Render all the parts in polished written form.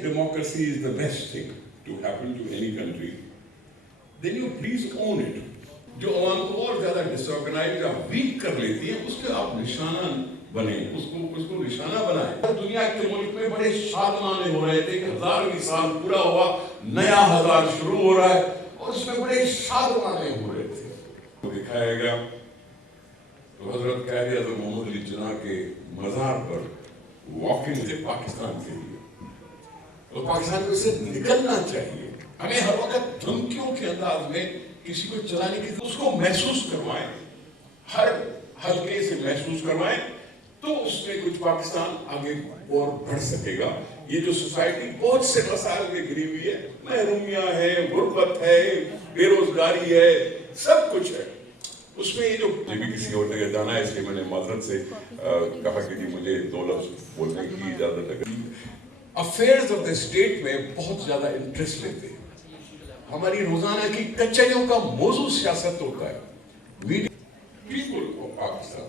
if democracy is the best thing to happen to any country, then you please own it. जो अवाम को और ज़्यादा disorganized या weak कर लेती है, उसके आप निशाना बने, उसको निशाना बनाए। दुनिया के मुल्क में बड़े शादमाने हो रहे थे कि 1000वीं साल पूरा हुआ, नया हजार शुरू हो रहा है, और उसमें बड़े शादमाने हो रहे थे। तो दिखाया गया, तो हजरत कायद आज़म मोहम्मद अली जिन्ना के मज़ार पर वॉकिंग थे पाकिस्तान के लिए, तो पाकिस्तान को इससे निकलना चाहिए। हमें हर वक्त धमकियों के अंदाज में किसी को चलाने की, उसको महसूस करवाएं, हर हल्के से महसूस करवाएं, तो उसमें कुछ पाकिस्तान आगे और बढ़ सकेगा। ये जो सोसाइटी बहुत से मसाइल में घिरी हुई है, महरूमिया है, गुर्बत है, बेरोजगारी है, सब कुछ है, उसमें ये जो भी किसी और जगह जाना है, इसलिए मैंने माजरत से कहा कि मुझे 2 लफ्ज बोलने की इजाजत है। अफेयर्स ऑफ द स्टेट में बहुत ज्यादा इंटरेस्ट लेते हैं। हमारी रोजाना की कचहरियों का मौजू सियासत होता है। People of Pakistan,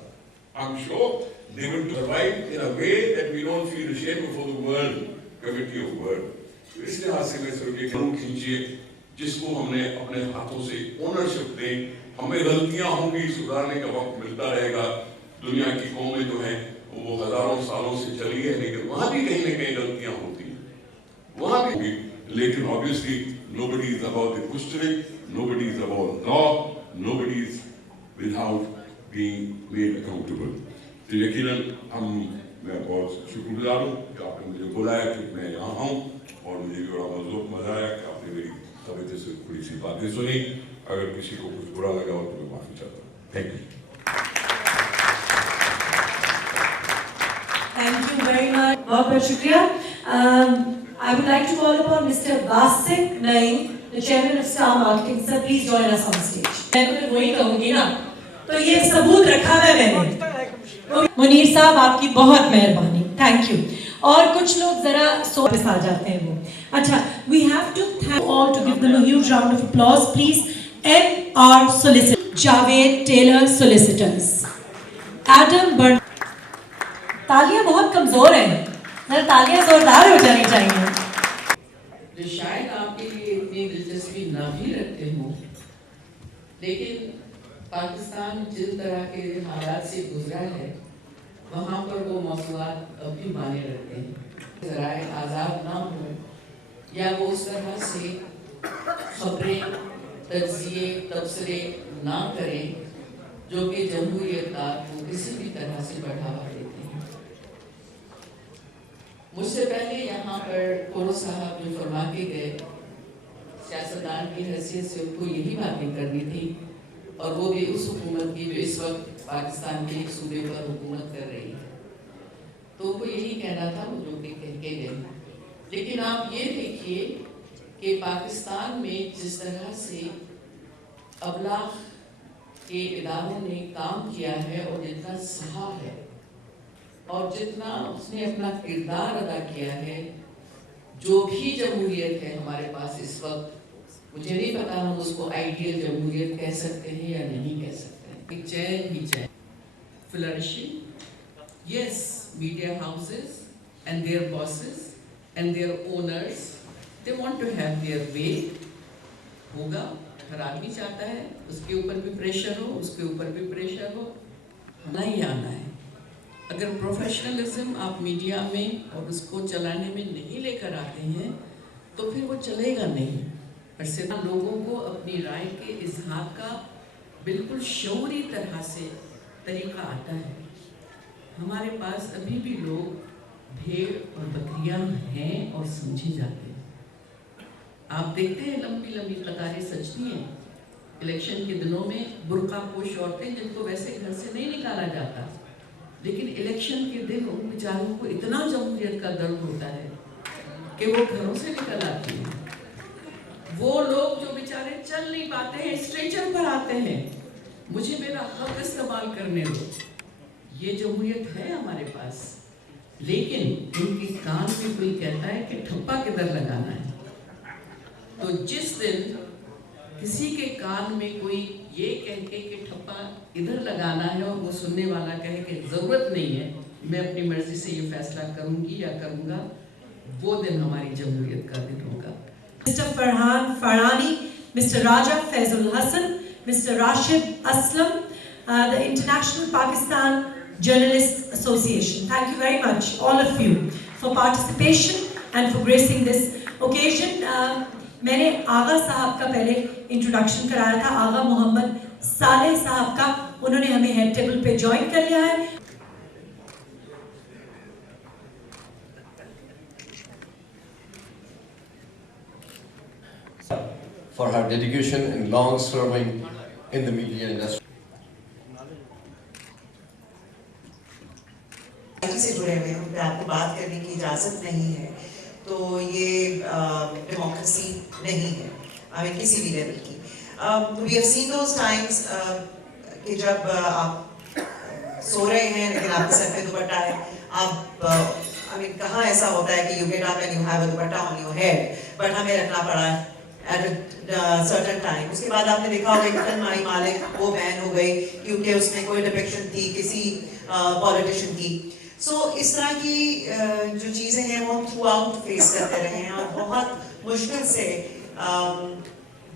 I'm sure they will survive in a way that we don't feel ashamed before the world, community of world. तो इस लिहाज से मैं सिर्फ एक कदम खींचिए, जिसको हमने अपने हाथों से ओनरशिप दें। हमें गलतियां होंगी, सुधारने का वक्त मिलता रहेगा। दुनिया की कौमें जो हैं वो हजारों सालों से चली है, लेकिन वहां भी कहीं ना कहीं गलतियां होती हैं, वहां भी होगी। लेकिन obviously nobody is above the questioning, nobody is above law, nobody is without being made accountable. तो यकीनन मैं बहुत शुक्रगुजार हूँ कि आपने मुझे बुलाया, कि मैं यहाँ आऊँ, और मुझे भी बड़ा मजा आया कि आपने मेरी तबीयत से थोड़ी सी बातें सुनी। अगर किसी को कुछ बुरा लगा हो तो मैं माफी चाहता हूँ। Thank you. Thank you very much. बहुत बहुत शुक्रिया। I would like to call upon Mr. Basik Naeem, the chairman of Star Marketing. Sir, please join us on stage. मैं तो फिर वही कहूँगी ना, तो ये सबूत रखा है मैंने। मुनीर साहब, आपकी बहुत मेहरबानी, थैंक यू। और कुछ लोग जरा वापस आ जाते हैं वो। अच्छा, we have to thank all to give them a huge round of applause, please. M.R. Solicitor, Javed Taylor Solicitors, Adam Burn। तालियां बहुत कमजोर हैं, सर तालियां जोरदार हो जानी चाहिए। जो शायद आपके लिए इतनी दिलचस्पी ना भी रखते हो, लेकिन पाकिस्तान जिस तरह के हालात से गुजरा है, वहाँ पर वो मौज़ूआत अब भी माने रखते हैं। ज़राए आज़ाद ना हो, या वो उस तरह से खबरें, तज्ज़िये, तबसरे ना करें जो कि जमहूरियत को किसी भी तरह से बढ़ावा देते हैं। मुझसे पहले यहाँ पर कोरो साहब जो फरमा के गए, सियासतदान की हैसियत से उनको यही बातें करनी थी, और वो भी उस हुकूमत की जो इस वक्त पाकिस्तान के एक सूबे पर हुकूमत कर रही है, तो उनको यही कहना था वो जो कि कह के गए। लेकिन आप ये देखिए कि पाकिस्तान में जिस तरह से अबलाग के इदारों ने काम किया है, और जितना सहा है, और जितना उसने अपना किरदार अदा किया है, जो भी जमहूरियत है हमारे पास इस वक्त, मुझे नहीं पता हम उसको आइडियल जमहूरियत कह सकते हैं या नहीं कह सकते हैं। चैन ही चैन, flourishing, yes, media houses and their bosses and their owners, they want to have their way। होगा, हर आदमी चाहता है उसके ऊपर भी प्रेशर हो, उसके ऊपर भी प्रेशर हो, आना ही आना है। अगर प्रोफेशनलिज्म आप मीडिया में और उसको चलाने में नहीं लेकर आते हैं, तो फिर वो चलेगा नहीं। और सिर्फ लोगों को अपनी राय के इजहार का बिल्कुल शऊरी तरह से तरीका आता है। हमारे पास अभी भी लोग भेड़ और बकरियां हैं और समझे जाते हैं। आप देखते हैं लंबी लंबी कतारें सजती हैं इलेक्शन के दिनों में, बुर्का पोश औरतें जिनको वैसे घर से नहीं निकाला जाता, लेकिन इलेक्शन के दिन उन बेचारों को इतना जमहूरियत का दर्द होता है कि वो घरों से निकल आती हैं। वो लोग जो बेचारे चल नहीं पाते हैं, स्ट्रेचर पर आते हैं, मुझे मेरा हक इस्तेमाल करने दो। ये जमहूरियत है हमारे पास, लेकिन उनके कान में कोई कहता है कि ठप्पा किधर लगाना है, तो जिस दिन किसी के कान में कोई ये कह के कि ठप्पा इधर लगाना है और वो सुनने वाला कहे कि ज़रूरत नहीं है, मैं अपनी मर्जी से ये फैसला करूंगी या करूंगा, वो दिन हमारी जमहूरियत का दिन होगा। Mr. Farhan Farhani, Mr. Raja Faizul Hassan, Mr. Rashid Aslam, the International Pakistan Journalists Association. Thank you very much, all of you, for participation and for gracing this occasion. मैंने आगा साहब का पहले इंट्रोडक्शन कराया था, आगा मोहम्मद सालेह साहब का, उन्होंने हमें हेड टेबल पे ज्वाइन कर लिया है. For her dedication and long serving in the media industry. से जुड़े हुए हैं, आपको बात करने की इजाज़त नहीं है, तो ये डेमोक्रेसी नहीं है हमें किसी भी लेवल की. We have seen those times कि जब आप सो रहे हैं लेकिन आपके सर पे दुपट्टा है, आप कहाँ ऐसा होता है कि you get up and you have a dupatta on your head, but हमें रखना पड़ा है at a certain time. उसके बाद आपने देखा होगा कि फिल्म आई मालिक, वो बैन हो गई क्योंकि उसमें कोई डिपिक्शन थी किसी पॉलिटिशियन की. सो इस तरह की जो चीज़ें हैं वो हम थ्रू आउट फेस करते रहे हैं और बहुत मुश्किल से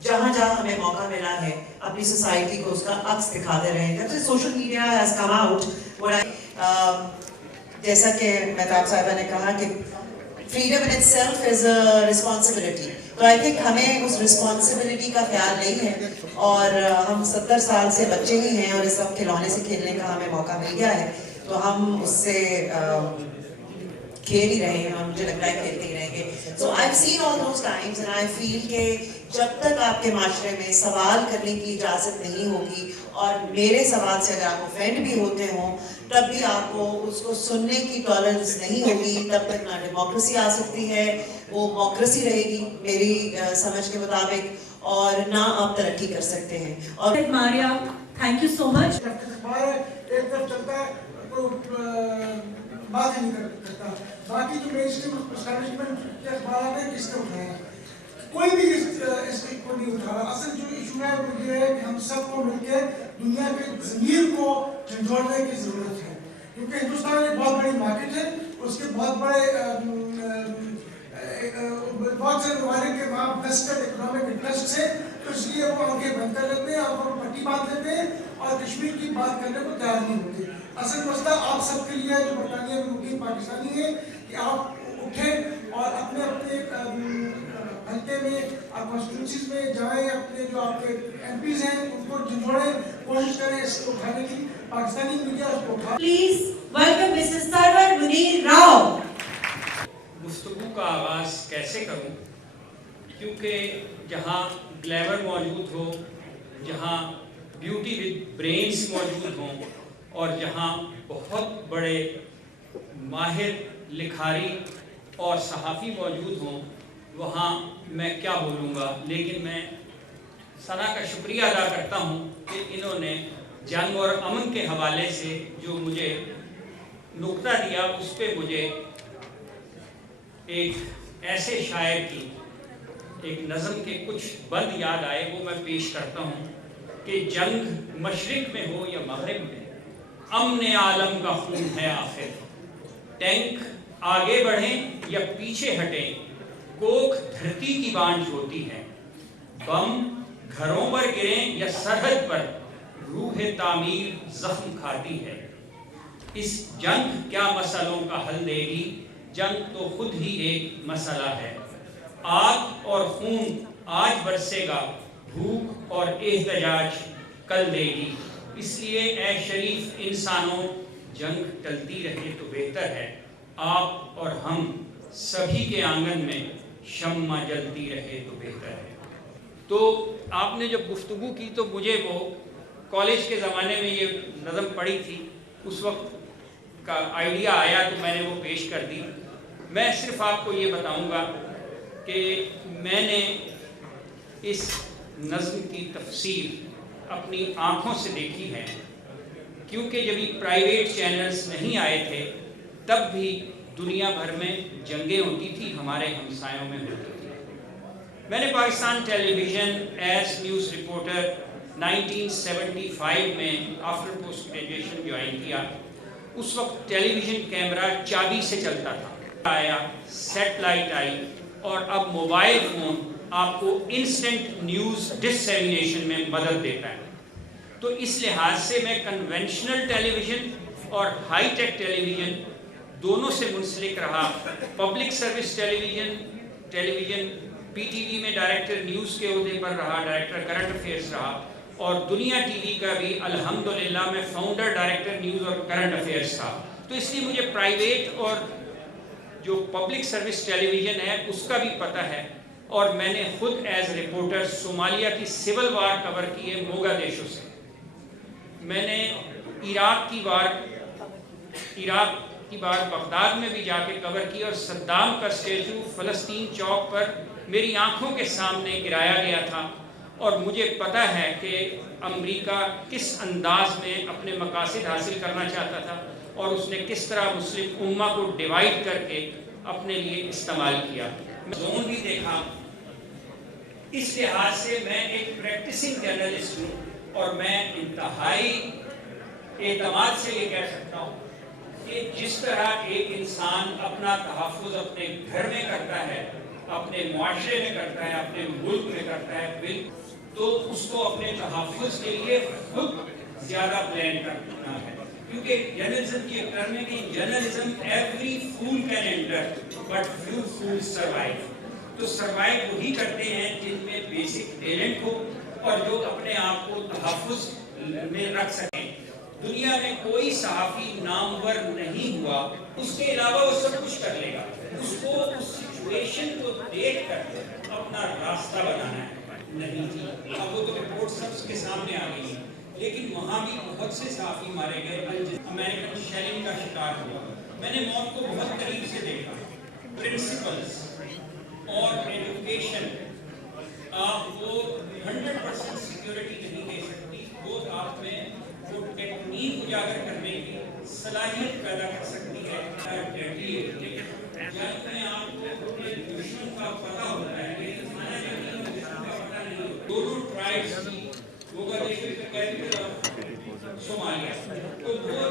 जहाँ जहाँ हमें मौका मिला है अपनी सोसाइटी को उसका अक्स दिखाते रहे हैं. जब से social media has come out, जैसा कि मेहताब साहिबा ने कहा कि freedom in itself is a responsibility, तो आई थिंक हमें उस रिस्पॉन्सिबिलिटी का ख्याल नहीं है और हम 70 साल से बच्चे ही हैं और इस वक्त खिलौने से खेलने का हमें मौका मिल गया है, तो हम उससे खेल ही रहे हैं और मुझे लगता है खेलते ही रहेंगे. So I have seen all those times and I feel कि जब तक आपके माशरे में सवाल करने की इजाज़त नहीं होगी और मेरे सवाल से अगर आप ऑफेंड भी होते हों तब भी आपको उसको सुनने की टॉलरेंस नहीं होगी, तब तक ना डेमोक्रेसी आ सकती है, वो मोक्रेसी रहेगी मेरी समझ के मुताबिक, और ना आप तरक्की कर सकते हैं. और Maria, thank you so much. एक तरफ चलता है तो बात ही नहीं करता, बाकी जो मेन स्ट्रीम एस्टैब्लिशमेंट के अखबार हैं किसने उठाया, कोई भी इसको नहीं उठा रहा. असल जो इशू है वो ये है कि हम सबको मिलकर दुनिया के ज़मीर को झंझोड़ने की ज़रूरत है, क्योंकि हिंदुस्तान एक बहुत बड़ी मार्केट है, उसके बहुत से ममालिक के वहाँ वेस्टर्न इकोनॉमिक इंटरेस्ट है, तो इसलिए वो आंखें बंद कर लेते हैं और वो पट्टी बांध लेते हैं और कश्मीर की बात करने को तैयार नहीं होते. असल मसला आप सबके लिए जो बरतानिया में मुकीम पाकिस्तानी है कि आप उठें और अपने अपने हल्के में आप कॉन्स्टिट्यूंसीज में जाएं, अपने जो आपके एमपीज हैं उनको झंझोड़ें, कोशिश करें इसको उठाने की. पाकिस्तानी मीडिया उसको उठा. Please welcome mister Sarwar Munir Rao. गुफ्तगू का आगाज़ कैसे करूं, क्योंकि जहां ग्लैमर मौजूद हो, जहां ब्यूटी विद ब्रेन्स मौजूद हों और जहां बहुत बड़े माहिर लिखारी और सहाफ़ी मौजूद हों, वहाँ मैं क्या बोलूँगा. लेकिन मैं सना का शुक्रिया अदा करता हूँ कि इन्होंने जंग और अमन के हवाले से जो मुझे नुक्ता दिया, उस पर मुझे एक ऐसे शायर की एक नज़म के कुछ बंद याद आए, वो मैं पेश करता हूँ कि जंग मशरिक़ में हो या मग़रिब में, अमन आलम का खून है आखिर. टैंक आगे बढ़ें या पीछे हटें, कोख धरती की बांझ होती है. बम घरों पर गिरें या सरहद पर, रूह तामीर जख्म खाती है. इस जंग क्या मसलों का हल देगी, जंग तो खुद ही एक मसला है. आग और खून आज बरसेगा, भूख और एहतजाज कल देगी. इसलिए ए शरीफ इंसानों, जंग टलती रहे तो बेहतर है. आप और हम सभी के आंगन में शम्मा जलती रहे तो बेहतर है. तो आपने जब गुफ्तगू की तो मुझे वो कॉलेज के ज़माने में ये नज़म पढ़ी थी, उस वक्त का आइडिया आया तो मैंने वो पेश कर दी. मैं सिर्फ आपको ये बताऊंगा कि मैंने इस नज़म की तफसीर अपनी आँखों से देखी है, क्योंकि जब ये प्राइवेट चैनल्स नहीं आए थे तब भी दुनिया भर में जंगें होती थी, हमारे हमसायों में होती थी. मैंने Pakistan television as news reporter 1975 में आफ्टर पोस्ट ग्रेजुएशन ज्वाइन किया. उस वक्त टेलीविज़न कैमरा चाबी से चलता था. آیا, سیٹلائٹ آئی, اور اب موبائل فون آپ کو انسٹنٹ نیوز ڈسیمینیشن میں مدد دیتا ہے. تو اس لحاظ سے میں کنونشنل ٹیلی ویژن اور ہائی ٹیک ٹیلی ویژن دونوں سے منسلک رہا. پبلک سروس ٹیلی ویژن پی ٹی وی میں ڈائریکٹر نیوز کے عہدے پر رہا, ڈائریکٹر کرنٹ افیئرس رہا, اور دنیا ٹی وی کا بھی الحمدللہ میں فاؤنڈر ڈائریکٹر نیوز اور کرنٹ افیئرس تھا. تو اس لیے مجھے پرائیویٹ اور جو پبلک سروس ٹیلی ویژن ہے اس کا بھی پتہ ہے. اور میں نے خود ایز رپورٹر صومالیہ کی سول وار کور کی ہے موگادیشو سے. میں نے عراق کی بار بغداد میں بھی جا کے کور کی, اور صدام کا اسٹیچو فلسطین چوک پر میری آنکھوں کے سامنے گرایا گیا تھا. اور مجھے پتہ ہے کہ امریکہ کس انداز میں اپنے مقاصد حاصل کرنا چاہتا تھا, اور اس نے کس طرح مسلم امہ کو ڈیوائیڈ کر کے اپنے لیے استعمال کیا. میں زون بھی دیکھا. اس لحاظ سے میں ایک پریکٹسنگ جرنلسٹ ہوں, اور میں انتہائی اعتماد سے یہ کہہ سکتا ہوں کہ جس طرح ایک انسان اپنا تحفظ اپنے گھر میں کرتا ہے, اپنے معاشرے میں کرتا ہے, اپنے ملک میں کرتا ہے, تو اس کو اپنے تحفظ کے لیے خود زیادہ پلان کرنا ہے. کیونکہ جرنلزم کی ایک ٹرم ہے کہ journalism every fool can enter but few fools survive. تو سروائیو وہی کرتے ہیں جن میں بیسک ٹیلنٹ ہو اور جو اپنے آپ کو تحفظ میں رکھ سکیں. دنیا میں کوئی صحافی نامور نہیں ہوا, اس کے علاوہ وہ سب کچھ کر لے گا. اس کو اس سچویشن کو دیکھ کر اپنا راستہ بنانا ہے. نہیں جی, اب وہ تو رپورٹ سب کے سامنے آ گئی, لیکن وہاں بھی بہت سے صحافی مارے گئے. امریکن شیلنگ کا شکار ہوا. میں نے موت کو بہت قریب سے دیکھا. پرنسپلز اور ایجوکیشن آپ کو 100% سیکیورٹی نہیں دے سکتی, وہ آپ میں وہ ٹیکنیک اجاگر کرنے کی صلاحیت پیدا کر سکتی ہے. جب میں آپ کو اپنے دشمن کا پتہ ہوتا ہے, یہ زمانہ جب دشمن کا پتہ نہیں ہوتا. دونوں ٹرائبس کی موگادیشو کے کیپٹل صومالیہ, تو وہ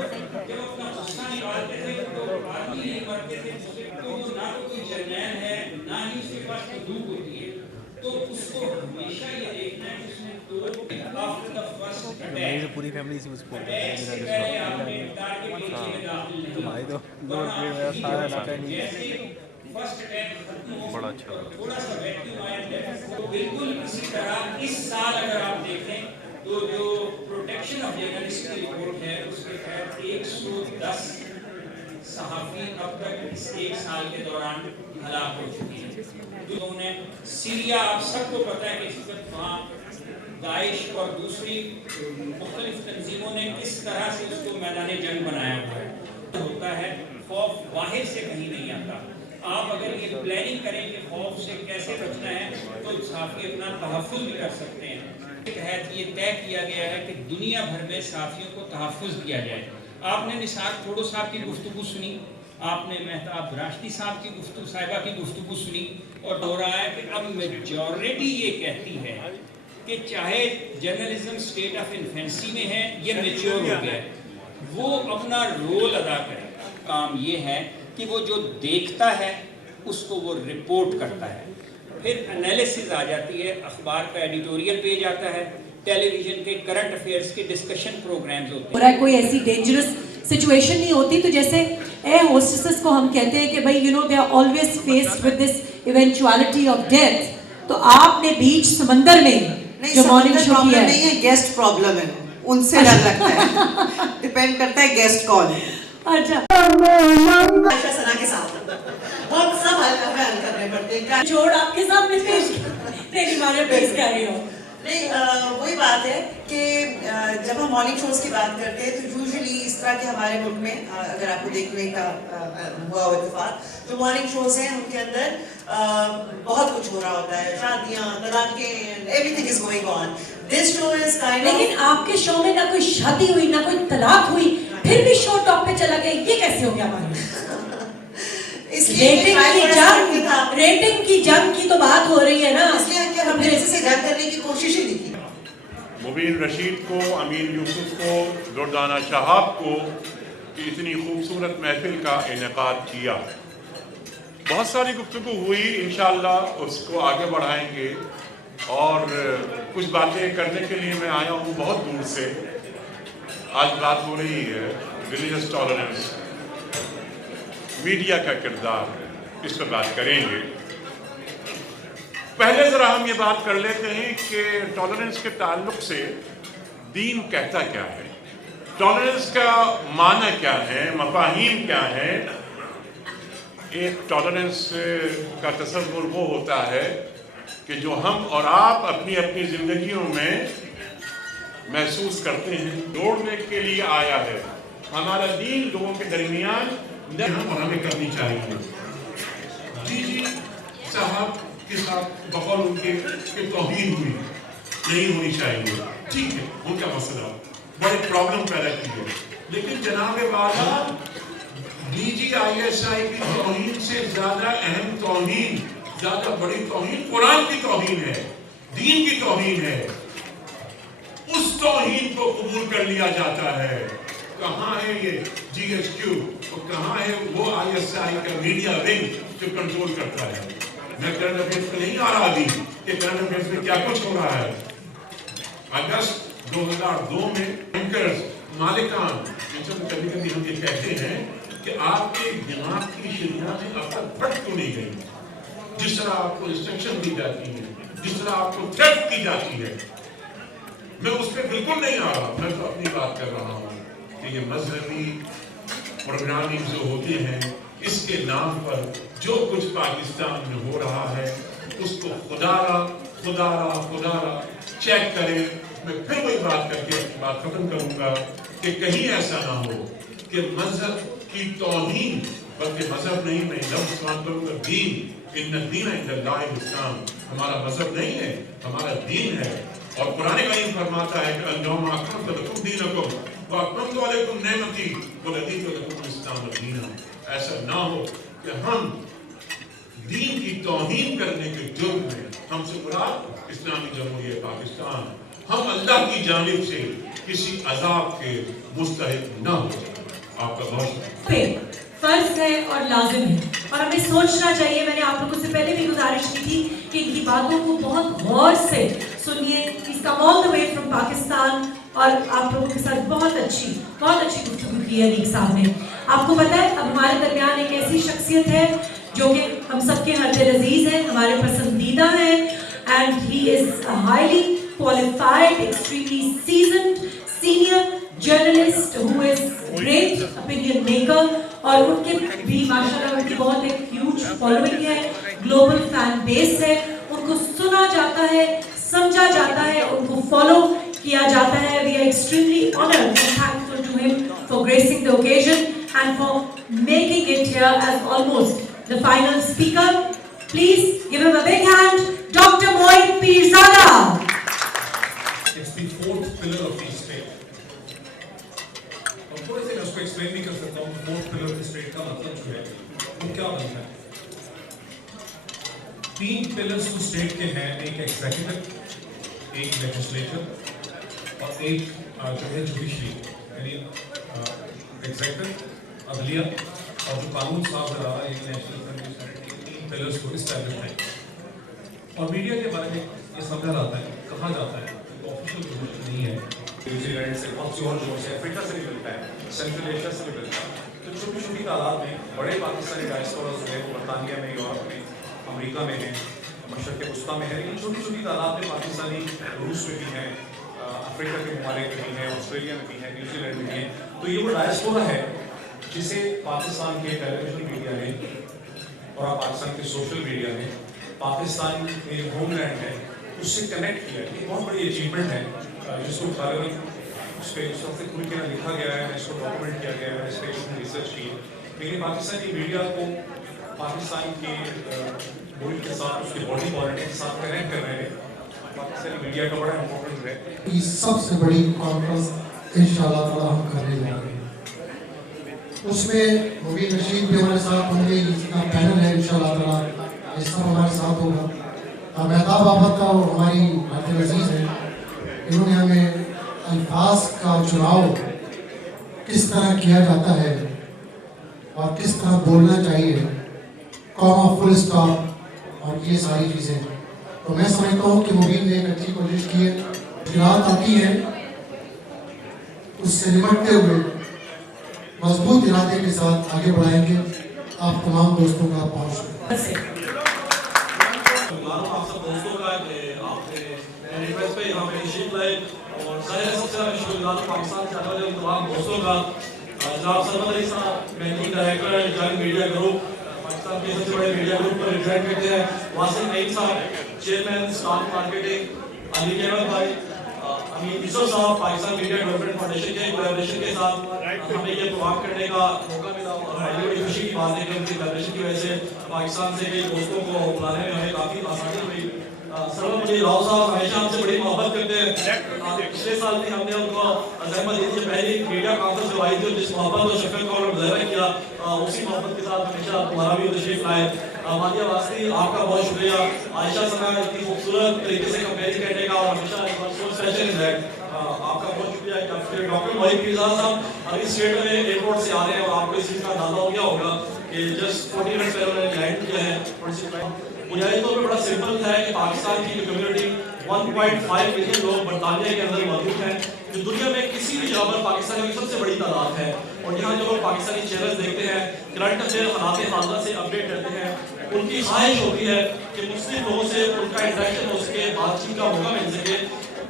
جب اپنا غصہ نکالتے تھے تو آدمی نہیں مرتے تھے, تو وہ نہ کوئی جرنیل ہے نہ ہی اس کے پاس بندوق ہوتی ہے. تو اس کو ہمیشہ یہ دیکھنا ہے کہ اس نے دو آفٹر دا فرسٹ اٹیک پوری فیملی اسی میں سپورٹ اٹیک سے پہلے آپ نے ٹارگٹ کے نیچے میں داخل نہیں بھائی تو میرا سارا علاقہ نہیں جیسے فرسٹ اٹیک ختم ہو بڑا اچھا تھوڑا سا ویکیوم آیا. تو بالکل اسی طرح اس سال اگر آپ دیکھیں تو جو پروٹیکشن آف جرنلسٹ کی رپورٹ ہے اس کے تحت 110 صحافی اب تک اس ایک سال کے دوران ہلاک ہو چکی ہیں. جو انہیں سیریا, آپ سب کو پتہ ہے کہ اس وقت وہاں داعش اور دوسری مختلف تنظیموں نے کس طرح سے اس کو میدان جنگ بنایا ہوا ہے. ہوتا ہے خوف باہر سے کہیں نہیں آتا. آپ اگر یہ پلاننگ کریں کہ خوف سے کیسے بچنا ہے تو صحافی اپنا تحفظ بھی کر سکتے ہیں. تحت یہ طے کیا گیا ہے کہ دنیا بھر میں صحافیوں کو تحفظ دیا جائے. آپ نے نثار ٹھوڈو صاحب کی گفتگو سنی, آپ نے مہتاب راشدی صاحب کی گفتگو صاحبہ کی گفتگو سنی, اور ہو رہا ہے کہ اب میجورٹی یہ کہتی ہے کہ چاہے جرنلزم اسٹیٹ آف انفینسی میں ہے یا میچور ہو گیا ہے, وہ اپنا رول ادا کرے. کام یہ ہے کہ وہ جو دیکھتا ہے اس کو وہ رپورٹ کرتا ہے. پھر انالیسز آ جاتی ہے, اخبار کا ایڈیٹوریل پیج آتا ہے, ٹیلی ویژن کے کرنٹ افیئرس کے ڈسکشن پروگرامز ہوتے ہیں. کوئی ایسی ڈینجرس سچویشن نہیں ہوتی, تو جیسے ایئر ہوسٹسز کو ہم کہتے ہیں کہ بھائی you know they are always faced with this eventuality of death. تو آپ نے بیچ سمندر میں جو مارننگ شو کیا ہے, نہیں ہے, گیسٹ پرابلم ہے, ان سے ڈر لگتا ہے. ڈیپینڈ کرتا ہے گیسٹ کون ہے. اچھا عائشہ ثنا کے ساتھ بہت سب حل کرنے پڑتے ہیں. جوڑ آپ کے سامنے پیش کر رہی ہوں. نہیں, وہی بات ہے کہ جب ہم مارننگ شوز کی بات کرتے ہیں تو یوزلی اس طرح کے ہمارے ملک میں اگر آپ کو دیکھنے کا ہوا ہو اتفاق, جو مارننگ شوز ہیں ان کے اندر بہت کچھ ہو رہا ہوتا ہے, شادیاں, طلاقیں, everything is going on. This show is kind of. لیکن آپ کے شو میں نہ کوئی شادی ہوئی نہ کوئی طلاق ہوئی, پھر بھی شو ٹاپ پہ چلا گیا, یہ کیسے ہو گیا ہمارے؟ ریٹنگ کی جنگ کی تو بات ہو رہی ہے نا, اس لیے کہ ہم نے اسے جنگ کرنے کی کوشش ہی نہیں کی. مبین رشید کو, امین یوسف کو, دردانہ شہاب کو اتنی خوبصورت محفل کا انعقاد کیا. बहुत सारी गुफ्तगू हुई, इंशाअल्लाह उसको आगे बढ़ाएंगे। और कुछ बातें करने के लिए मैं आया हूँ बहुत दूर से। आज बात हो रही है रिलीजियस टॉलरेंस, मीडिया का किरदार, इस पर बात करेंगे। पहले ज़रा हम ये बात कर लेते हैं कि टॉलरेंस के ताल्लुक से दीन कहता क्या है, टॉलरेंस का माना क्या है, मफाहीम क्या है। एक टॉलरेंस का तसव्वुर वो होता है कि जो हम और आप अपनी अपनी ज़िंदगियों में महसूस करते हैं, जोड़ने के लिए आया है। हमारा दीन लोगों के दरमियान और हमें करनी चाहिए। जी साहब के साथ बकौल उनके तौहीन हुई, नहीं होनी चाहिए, ठीक है, उनका मसला बड़े प्रॉब्लम पैदा की है। लेकिन जनाब वाला DGISI की तौहीन से ज्यादा अहम तौहीन, ज्यादा बड़ी तौहीन कुरान की तौहीन है, दीन की तौहीन है। उस तौहीन को कबूल कर लिया जाता है। कहाँ है ये GHQ और कहाँ है वो ISI का मीडिया विंग जो कंट्रोल करता है। मैं करंट अफेयर्स पे नहीं आ रहा अभी कि करंट अफेयर्स में क्या कुछ हो रहा है। अगस्त 2002 में एंकर्स मालिकान, जिनसे कभी कभी हम ये कहते हैं कि आपके दिमाग की शरीया में अब तक फट क्यों नहीं गई। जिस तरह आपको इंस्ट्रक्शन दी जाती है, जिस तरह आपको थ्रेट की जाती है, मैं उस पर बिल्कुल नहीं आ रहा। मैं तो अपनी बात कर रहा हूँ कि ये मजहबी प्रोग्रामिंग जो होते हैं, इसके नाम पर जो कुछ पाकिस्तान में हो रहा है उसको खुदारा खुदारा खुदारा चेक करें। मैं फिर वही बात करके बात खत्म करूंगा कि कहीं ऐसा ना हो कि मजहब की तौहीन, बल्कि मजहब नहीं, मैं लफ्ज़ इस्तेमाल करूंगा दीन, इन्ना दीन इंदल्लाह इस्लाम, हमारा मजहब नहीं है, हमारा दीन है। और कुरान करीम फरमाता है कि अल-यौमा अकमलतु लकुम दीनकुम व अतममतु अलैकुम निअमती व रदीतु लकुम इस्लाम दीना। ऐसा ना हो कि हम दीन की तौहीन करने के जुर्म में, हमसे मुराद इस्लामी जमहूरियत पाकिस्तान, हम अल्लाह की जानिब से किसी अजाब के मुस्तहिक न हो जाए। आपका बहुत फर्ज है और लाजिम है और हमें सोचना चाहिए। मैंने आप लोगों से पहले भी गुजारिश की थी कि इनकी बातों को बहुत गौर से सुनिए। He's come all the way from Pakistan और आप लोगों के साथ बहुत अच्छी गुफ्तगू की है लीग साहब ने। आपको पता है अब हमारे दरमियान एक ऐसी शख्सियत है जो कि हम सबके हर्दे अजीज है, हमारे पसंदीदा है, and he is highly qualified, extremely seasoned senior journalist who is great opinion maker. और उनके भी माशाल्लाह उनकी बहुत एक ह्यूज फॉलोइंग है, ग्लोबल फैन बेस है, उनको सुना जाता है, समझा जाता है, उनको फॉलो किया जाता है। We are extremely honoured and thankful to him for gracing the occasion and for making it here as almost the final speaker. Please give him a big hand, doctor Moin Pirzada. It's the fourth pillar of the state. और थोड़े से मैं उसको explain भी कर सकता हूँ। Fourth pillar of the state का मतलब जो है वो क्या बनता है। 3 पिलर्स तो स्टेट के हैं, एक एग्जीक्यूटिव, एक लेजिस्लेचर और एक जो है जुडिशरी, यानी एग्जीक्यूटिव, अदलिया और जो कानून साफ करा रहा है, एक नेशनल असेंबली। 3 पिलर्स को इस्टेब्लिश है। और मीडिया के बारे में ये समझा जाता है, कहा जाता है, ऑफिशियल नहीं है। न्यूजीलैंड से, ऑक्सफोर्ड से, अफ्रीका से भी मिलता है, सेंट्रल एशिया से भी मिलता है। तो छोटी छोटी तादाद में बड़े पाकिस्तानी डायस्पोरा जो है वो बरतानिया में, यूरोप में, अमेरिका में है, मशरक़ वस्ता में है, लेकिन छोटी छोटी तादाद में पाकिस्तानी रूस में भी हैं, अफ्रीका के ममालिक में भी हैं, ऑस्ट्रेलिया में भी हैं, न्यूजीलैंड में भी हैं। तो ये वो डायस्पोरा है जिसे पाकिस्तान के टेलीविजन मीडिया ने और पाकिस्तान के सोशल मीडिया ने पाकिस्तान में जो होमलैंड है उससे कनेक्ट किया। ये बहुत बड़ी अचीवमेंट है जिसको गालिबन उस पर सबसे खुल के लिखा गया है, इसको डॉक्यूमेंट किया गया है, इस पर इसने रिसर्च की। लेकिन पाकिस्तानी मीडिया को पाकिस्तान के मुल्क के साथ, उसके बॉडी पॉलिटिक्स के साथ कनेक्ट कर रहे हैं। पाकिस्तानी मीडिया का बड़ा इम्पोर्टेंट है। सबसे बड़ी कॉन्फ्रेंस इंशाअल्लाह ताला हम करने जा रहे हैं। उसमें मुबीन रशीद भी हमारे साथ होंगे, इसका पैनल है इंशाअल्लाह ताला, ये सब हमारे साथ होगा। मेहताब अहमद का हमारी हर्दे अजीज है, इन्होंने हमें अल्फाज का चुनाव किस तरह किया जाता है और किस तरह बोलना चाहिए कॉमा फुल स्टॉप और ये सारी चीज़ें। तो मैं समझता हूँ कि मुबीन ने एक अच्छी कोशिश की है। मुश्किलात आती हैं, उससे निपटते हुए मजबूत इरादे के साथ आगे बढ़ाएंगे। आप तमाम दोस्तों का बहुत शुक्रिया। आप सब दोस्तों का आपने रिक्वेस्ट पे यहाँ पे तशरीफ लाए और ज़ाहिर है सबसे ज़्यादा शुक्रगुजार पाकिस्तान से आने वाले तमाम दोस्तों का। जनाब सरमद अली साहब मैनेजिंग डायरेक्टर है जंग मीडिया ग्रुप, पाकिस्तान के सबसे बड़े मीडिया ग्रुप पर रिप्रेजेंट करते हैं। Waseem Naeem sahab chairman stock marketing, Ali Ahmed bhai, Amin Yusuf sahab Pakistan media development foundation के कोलैबोरेशन के साथ हमें ये प्रोग्राम करने का मौका मिला और बड़ी बड़ी खुशी की बात है कि उनकी कोलैबोरेशन की वजह से पाकिस्तान से कई दोस्तों को बुलाने में हमें काफ़ी आसानी हुई। सरवर मुझे राव साहब हमेशा हमसे बड़ी मोहब्बत करते हैं। पिछले साल भी हमने उनको अजहमत ईद से पहले मीडिया कॉन्फ्रेंस करवाई थी, जिस मोहब्बत और शफकत का उन्होंने मुजाहरा किया, उसी मोहब्बत के साथ हमेशा तुम्हारा भी तशरीफ लाए। मादिया वास्ती आपका बहुत शुक्रिया। आयशा सना इतनी खूबसूरत तरीके से कंपेयर करने का और हमेशा स्पेशल है, आपका बहुत शुक्रिया। डॉक्टर मोहित फिजा साहब अभी स्टेट में एयरपोर्ट से आ रहे हैं और आपको इस चीज़ का अंदाजा हो गया होगा कि जस्ट 40 मिनट्स पहले उन्होंने लैंड किया है। बुनियादी तौर पर बड़ा सिंपल है कि पाकिस्तान की कम्युनिटी 1.5 मिलियन लोग बरतानिया के अंदर मौजूद हैं, जो दुनिया में किसी भी जगह पर पाकिस्तानियों की सबसे बड़ी तादाद है। और यहाँ जो लोग पाकिस्तानी चैनल्स देखते हैं, करंट अफेयर हालात हादसा से अपडेट करते हैं, उनकी ख्वाहिश होती है कि मुस्लिम लोगों से उनका इंटरेक्शन हो सके, बातचीत का मौका मिल सके,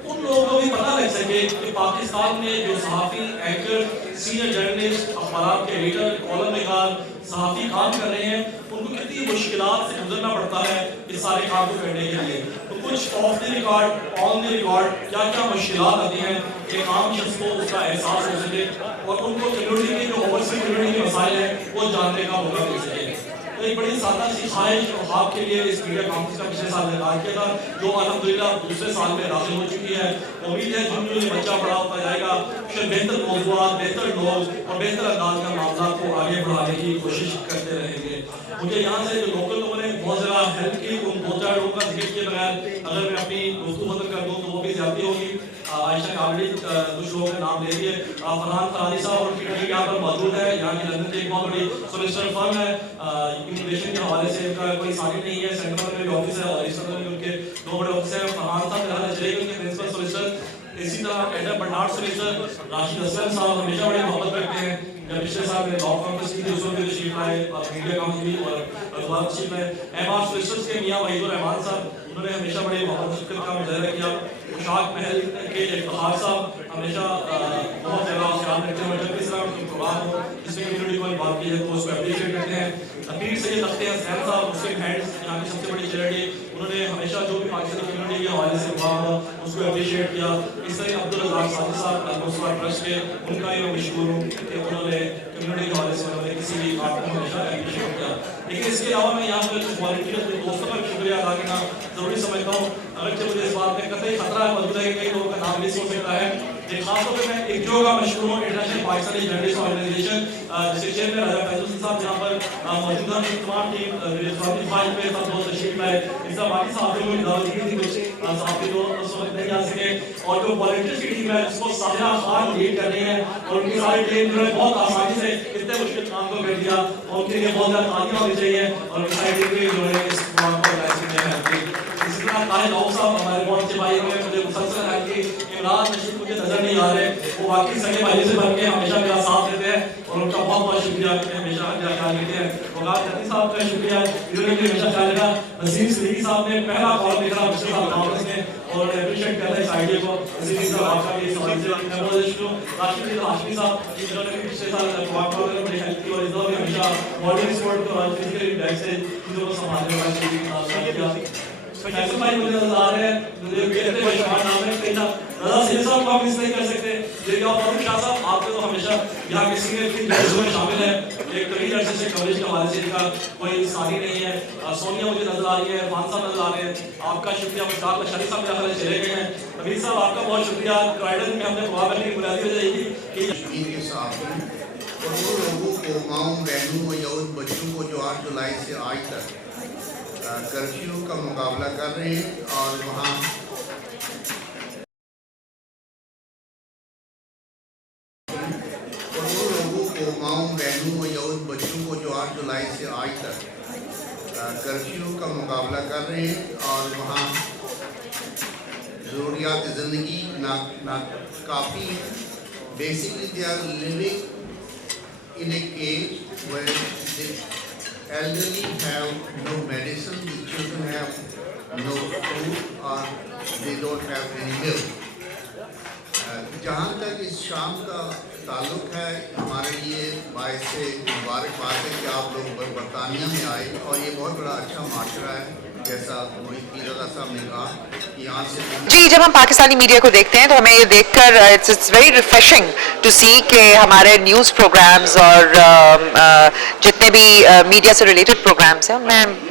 उन लोगों को भी पता लग सके कि पाकिस्तान में जो सहाफ़ी, एंकर, सीनियर जर्नलिस्ट, अखबार के एडिटर, कॉलम निगार, सहाफ़ी काम कर रहे हैं, उनको कितनी मुश्किलात से गुजरना पड़ता है इस सारे काम को करने के लिए। तो कुछ of the record, on the record क्या क्या मुश्किलात आती हैं कि आम शख्स को उसका एहसास हो सके और उनको कम्युनिटी के जो ओवरसीज कम्युनिटी के मसाइल हैं वो जानने का मौका मिल सके। तो एक बड़ी सादा सी ख्वाहिश और ख्वाब के लिए इस मीडिया कॉन्फ्रेंस का पिछले साल इनेकाद किया था, जो अल्हम्दुलिल्लाह दूसरे साल में दाखिल हो चुकी है। उम्मीद है जो ये बच्चा बड़ा होता जाएगा फिर बेहतर मौज़ूआत, बेहतर लोग और बेहतर अंदाज का मामला को आगे बढ़ाने की कोशिश करते रहेंगे। मुझे यहाँ से जो लोकल लोगों ने बहुत ज़्यादा हेल्प की, उन 2-4 लोगों का जिक्र किए बगैर अगर मैं अपनी गुफ्तगू खत्म कर दूँ तो वो भी ज़्यादती होगी। आयशा ने ऑलरेडी कुछ लोगों के नाम ले दिए। फरहान फरानी साहब और उनकी टीम यहाँ पर मौजूद है। यहाँ की लंदन की एक बहुत बड़ी सोलिसिटर फर्म है, इमिग्रेशन के हवाले से इनका कोई साथी नहीं है। सेंट्रल में भी ऑफिस है और इस में उनके 2 बड़े ऑफिस हैं। फरहान साहब यहाँ चले उनके प्रिंसिपल सोलिसिटर, इसी तरह Adam Bernard solicitor Rashid Aslam sahab हमेशा बड़ी मोहब्बत करते हैं। जब पिछले साल में लॉ कॉन्फ्रेंस की थी उसमें भी तशरीफ आए और मीडिया कॉन्फ्रेंस भी और अखबार तशरीफ आए। एमआर सोलिसिटर्स के मियाँ वहीदुर रहमान साहब, उन्होंने हमेशा बड़ी मोहब्बत शफकत का मुजाहरा किया। मुशाक महल के इफ्तिखार साहब हमेशा बहुत ज़्यादा ख्याल रखते हैं, जब इस तरह का प्रोग्राम हो इसमें कम्युनिटी को बात की है तो उसको अप्रिशिएट करते हैं। पीर सैयद तख्ते हसनैन साहब मुस्लिम हैंड्स यहाँ की सबसे बड़ी चैरिटी, उन्होंने हमेशा जो भी पाकिस्तानी कम्युनिटी के हवाले से हुआ हो उसको अप्रिशिएट किया। इस तरह अब्दुल रज़ाक सादी साहब अल-मुस्वा ट्रस्ट के, उनका ये मशहूर हूँ कि उन्होंने कम्युनिटी के हवाले से उन्होंने किसी भी बात को हमेशा अप्रिशिएट किया। लेकिन इसके अलावा मैं यहाँ पर कुछ वॉलंटियर्स के दोस्तों का भी शुक्रिया अदा करना ज़रूरी समझता हूँ। अगरचे मुझे इस बात में कतई खतरा मौजूद है कि कई लोगों का नाम मिस हो सकता है, लेकिन खासतौर पर मैं एक जो का मशहूर हूँ इंटरनेशनल पाकिस्तानी जर्नलिस्ट ऑर्गेनाइजेशन जिसके चेयरमैन राजा फैसल साहब यहाँ पर मौजूद हैं। तमाम टीम फाइल पे सब लोग तशरीफ लाए, इस तरह बाकी साथियों को दावत दी थी, कुछ साथी लोग उस वक्त नहीं आ सके और जो वॉलंटियर्स की टीम है जिसको साहिरा खान लीड कर रही है और उनकी सारी टीम जो है बहुत आसानी से इतने मुश्किल काम को कर दिया और उनके लिए बहुत ज़्यादा तालियां होनी चाहिए और उनकी सारी टीम भी जो है इस प्रोग्राम को ऑर्गेनाइज करने में हेल्प की। इसी तरह ताहिर राव साहब हमारे बहुत अच्छे भाई हुए, मुझे मुसलसल है कि इमरान नशीद मुझे नजर नहीं आ रहे, वो वाकई सगे भाई से बन के हमेशा मेरा साथ देते हैं और उनका बहुत बहुत शुक्रिया कि हमेशा मेरा ख्याल लेते हैं। वकार खती साहब का शुक्रिया, इन्होंने भी हमेशा ख्याल रखा। नसीम सिद्दीकी साहब ने पहला कॉल लिखा पिछले साल कांग्रेस में और एप्रिशिएट करता है इस आइडिया को। नसीम साहब आपका भी इस हवाले से मैं बहुत शुक्रिया। राशिद हाशमी साहब जिन्होंने भी पिछले साल कॉल में हेल्प की और इस दौर में हमेशा मॉडलिंग स्पोर्ट को और फिजिकली बैक से चीज़ों को संभालने का शुक्रिया। फैसल भाई मुझे नजर आ रहे हैं, मुझे कहते हैं शहर नाम है कहना रजा सिंह साहब को आप मिस नहीं कर सकते, लेकिन आप फारूक शाह साहब आपके तो हमेशा यहाँ के सीनियर टीम में शामिल है, एक कई अर्से से कवरेज के हवाले से इनका कोई साथी नहीं है। सोनिया मुझे नजर आ रही है, फान साहब नजर आ रहे हैं, आपका शुक्रिया। मुश्ताक अशरी साहब मेरा ख्याल चले गए हैं। अमीर साहब आपका बहुत शुक्रिया। क्राइडन में हमने प्रोग्राम की बुनियादी वजह यही थी के साथ और वो लोगों को, माओं बहनों और यहूद बच्चों को जो 8 जुलाई से आज तक कर्फ्यू का मुकाबला कर रहे हैं और वहाँ और वो लोगों को, माओं बहनों और यहूद बच्चों को जो 8 जुलाई से आज तक का मुकाबला कर रहे हैं और वहाँ ज़रूरियात ज़िंदगी ना काफ़ी basically they are living in a cage where the elderly have no medicine, the children have no food or they don't have any milk. जहाँ तक इस शाम का ताल्लुक है, हमारे लिए बाइस से मुबारकबाद है कि आप लोग बरतानिया में आए और ये बहुत बड़ा अच्छा माशरा है, जैसा मोहित पीरज़ादा साहब ने कहा कि यहाँ से जी, जब हम पाकिस्तानी मीडिया को देखते हैं तो हमें ये देखकर इट्स वेरी रिफ्रेशिंग टू सी कि हमारे न्यूज़ प्रोग्राम्स और जितने भी मीडिया से रिलेटेड प्रोग्राम्स हैं उनमें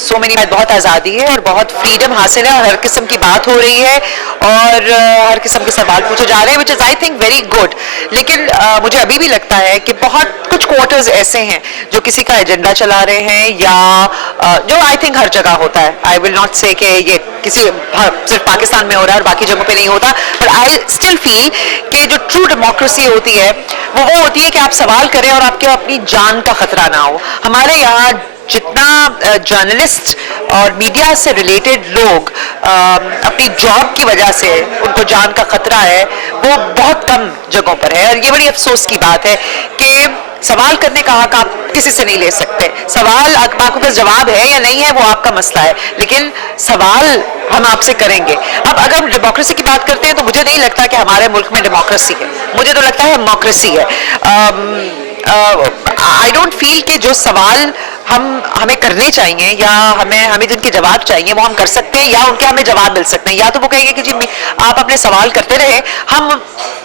सो मेनी बहुत आज़ादी है और बहुत फ्रीडम हासिल है और हर किस्म की बात हो रही है और हर किस्म के सवाल पूछे जा रहे हैं, which is I think very good. लेकिन मुझे अभी भी लगता है कि बहुत कुछ क्वार्टर्स ऐसे हैं जो किसी का एजेंडा चला रहे हैं या जो आई थिंक हर जगह होता है। आई विल नॉट से कि ये किसी सिर्फ पाकिस्तान में हो रहा है और बाकी जगहों पे नहीं होता, बट आई स्टिल फील कि जो ट्रू डेमोक्रेसी होती है वो होती है कि आप सवाल करें और आपके अपनी जान का खतरा ना हो। हमारे यहाँ जितना जर्नलिस्ट और मीडिया से रिलेटेड लोग अपनी जॉब की वजह से उनको जान का खतरा है वो बहुत कम जगहों पर है और ये बड़ी अफसोस की बात है कि सवाल करने का हक आप किसी से नहीं ले सकते। सवाल आपके पास जवाब है या नहीं है वो आपका मसला है, लेकिन सवाल हम आपसे करेंगे। अब अगर डेमोक्रेसी की बात करते हैं तो मुझे नहीं लगता कि हमारे मुल्क में डेमोक्रेसी है, मुझे तो लगता है डेमोक्रेसी है। आई डोंट फील कि जो सवाल हमें करने चाहिए या हमें जिनके जवाब चाहिए वो हम कर सकते हैं या उनके हमें जवाब मिल सकते हैं, या तो वो कहेंगे कि जी आप अपने सवाल करते रहे, हम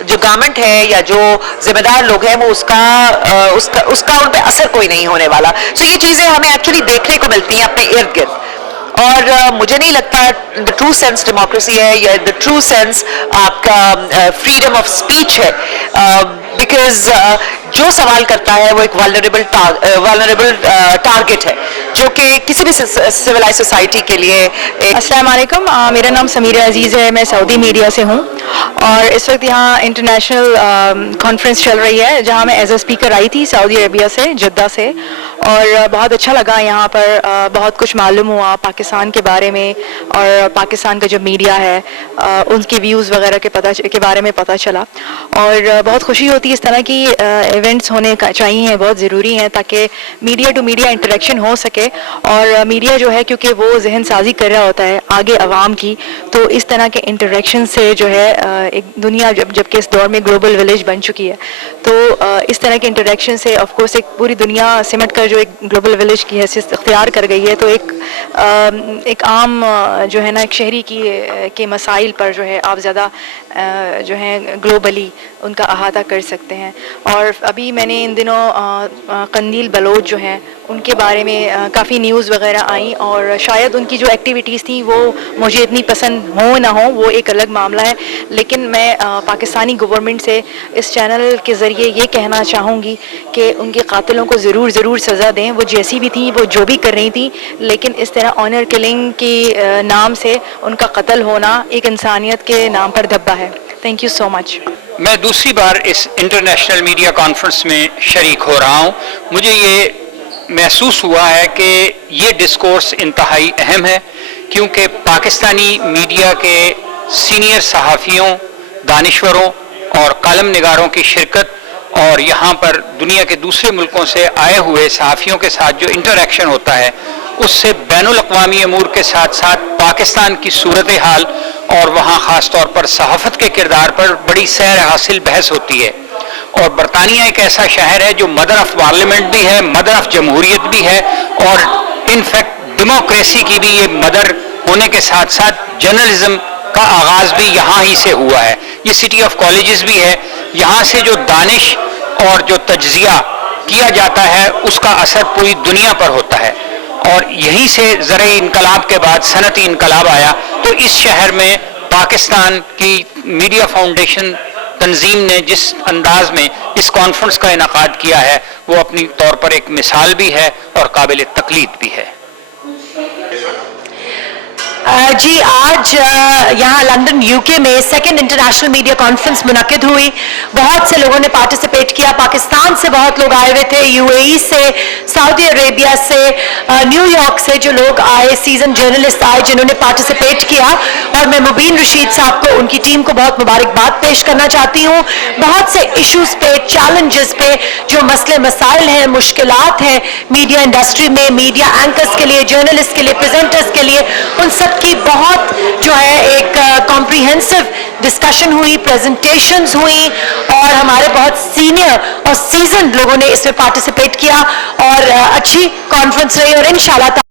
जो गवर्नमेंट है या जो जिम्मेदार लोग हैं वो उसका उन पे असर कोई नहीं होने वाला। सो ये चीज़ें हमें एक्चुअली देखने को मिलती हैं अपने इर्द गिर्द और मुझे नहीं लगता द ट्रू सेंस डेमोक्रेसी है या द ट्रू सेंस आपका फ्रीडम ऑफ स्पीच है, बिकॉज जो सवाल करता है वो एक वल्नरेबल टारगेट है जो कि किसी भी सिविलाइज सोसाइटी के लिए। अस्सलाम वालेकुम, मेरा नाम समीरा अजीज़ है, मैं सऊदी मीडिया से हूँ और इस वक्त यहाँ इंटरनेशनल कॉन्फ्रेंस चल रही है जहाँ मैं एज ए स्पीकर आई थी सऊदी अरबिया से, जद्दा से, और बहुत अच्छा लगा। यहाँ पर बहुत कुछ मालूम हुआ पाकिस्तान के बारे में और पाकिस्तान का जो मीडिया है उनके व्यूज़ वगैरह के बारे में पता चला और बहुत खुशी होती है इस तरह की इवेंट्स होने का चाहिए, बहुत ज़रूरी हैं ताकि मीडिया टू मीडिया इंटरेक्शन हो सके। और मीडिया जो है क्योंकि वो जहन साजी कर रहा होता है आगे आवाम की, तो इस तरह के इंटरेक्शन से जो है एक दुनिया जबकि इस दौर में ग्लोबल विलेज बन चुकी है, तो इस तरह के इंटरेक्शन से ऑफ कोर्स एक पूरी दुनिया सिमट कर जो एक ग्लोबल विलेज की हैसियत इख्तियार कर गई है, तो एक आम जो है ना एक शहरी के मसाइल पर जो है आप ज़्यादा जो है ग्लोबली उनका अहाता कर सकते हैं। और अभी मैंने इन दिनों कंदील बलोच जो हैं उनके बारे में काफ़ी न्यूज़ वगैरह आई और शायद उनकी जो एक्टिविटीज़ थी वो मुझे इतनी पसंद हो ना हो वो एक अलग मामला है, लेकिन मैं पाकिस्तानी गवर्नमेंट से इस चैनल के ज़रिए ये कहना चाहूँगी कि उनके कातिलों को ज़रूर सज़ा दें, वो जैसी भी थी वो जो भी कर रही थी, लेकिन इस तरह ऑनर किलिंग के नाम से उनका कत्ल होना एक इंसानियत के नाम पर धब्बा है। Thank you so much. मैं दूसरी बार इस इंटरनेशनल मीडिया कॉन्फ्रेंस में शरीक हो रहा हूँ। मुझे ये महसूस हुआ है कि ये डिस्कोर्स इंतहाई अहम है क्योंकि पाकिस्तानी मीडिया के सीनियर सहाफ़ियों, दानिश्वरों और कालम निगारों की शिरकत और यहाँ पर दुनिया के दूसरे मुल्कों से आए हुए सहाफ़ियों के साथ जो इंटरेक्शन होता है उससे बैनुल अक़वामी अमूर के साथ साथ पाकिस्तान की सूरत हाल और वहाँ ख़ास तौर पर सहाफ़त के किरदार पर बड़ी सैर हासिल बहस होती है। और बरतानिया एक ऐसा शहर है जो मदर ऑफ पार्लियामेंट भी है, मदर ऑफ जमहूरियत भी है और इनफैक्ट डेमोक्रेसी की भी ये मदर होने के साथ साथ जर्नलिज्म का आगाज़ भी यहाँ ही से हुआ है। ये सिटी ऑफ कॉलेजेस भी है, यहाँ से जो दानिश और जो तज्ज़िया किया जाता है उसका असर पूरी दुनिया पर होता है। और यहीं से ज़रई इनकलाब के बाद सनती इनकलाब आया, तो इस शहर में पाकिस्तान की मीडिया फाउंडेशन तंजीम ने जिस अंदाज में इस कॉन्फ्रेंस का इनकाद किया है वो अपनी तौर पर एक मिसाल भी है और काबिल तकलीद भी है। जी आज यहाँ लंदन यूके में सेकंड इंटरनेशनल मीडिया कॉन्फ्रेंस मुनक्किद हुई। बहुत से लोगों ने पार्टिसिपेट किया। पाकिस्तान से बहुत लोग आए हुए थे, यूएई से, सऊदी अरेबिया से, न्यूयॉर्क से जो लोग आए, सीजन जर्नलिस्ट आए जिन्होंने पार्टिसिपेट किया। और मैं मुबीन रशीद साहब को, उनकी टीम को बहुत मुबारकबाद पेश करना चाहती हूँ। बहुत से इश्यूज पे, चैलेंजेस पे, जो मसले मसाइल हैं, मुश्किलात हैं मीडिया इंडस्ट्री में, मीडिया एंकर्स के लिए, जर्नलिस्ट के लिए, प्रेजेंटर्स के लिए, उन सब की बहुत जो है एक कॉम्प्रिहेंसिव डिस्कशन हुई, प्रेजेंटेशंस हुई और हमारे बहुत सीनियर और सीजन लोगों ने इसमें पार्टिसिपेट किया और अच्छी कॉन्फ्रेंस रही और इंशाल्लाह